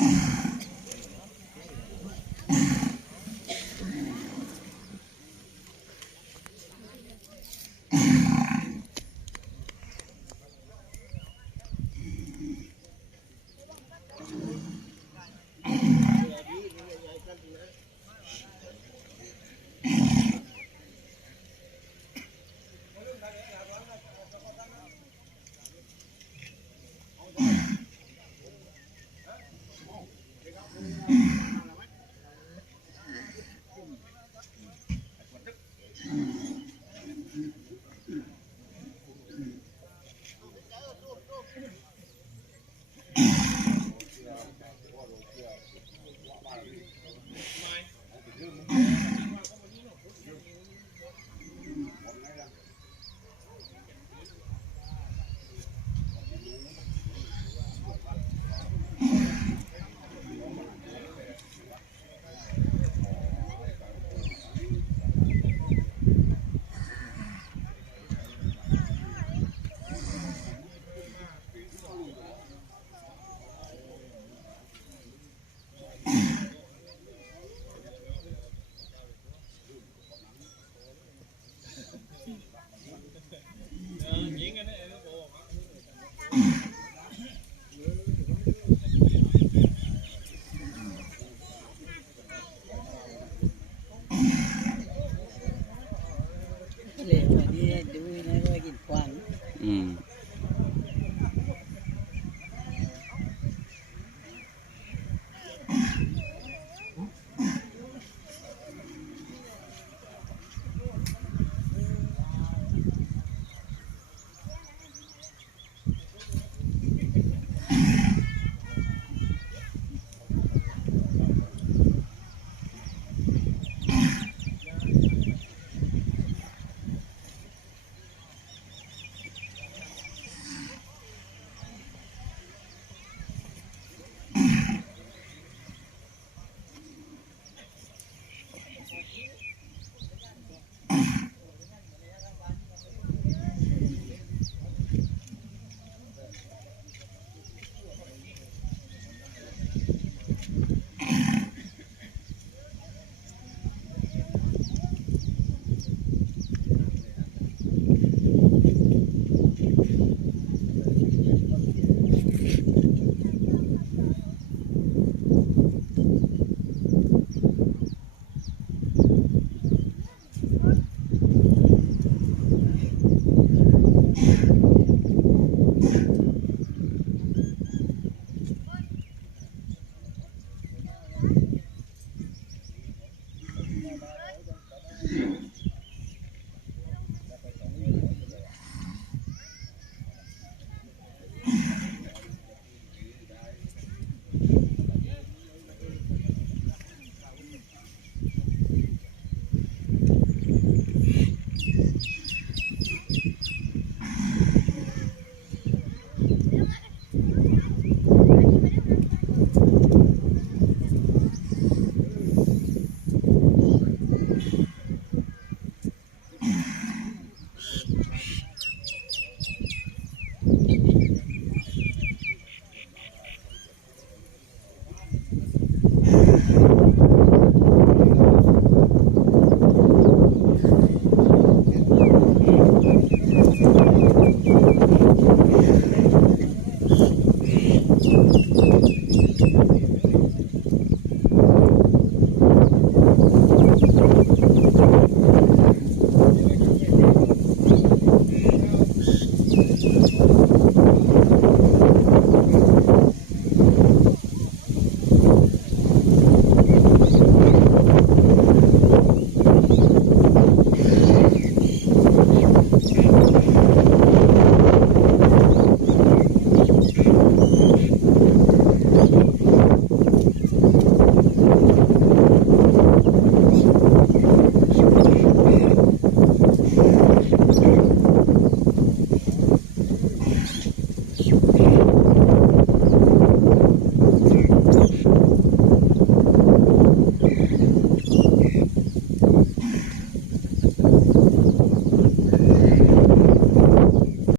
Aye. y filme.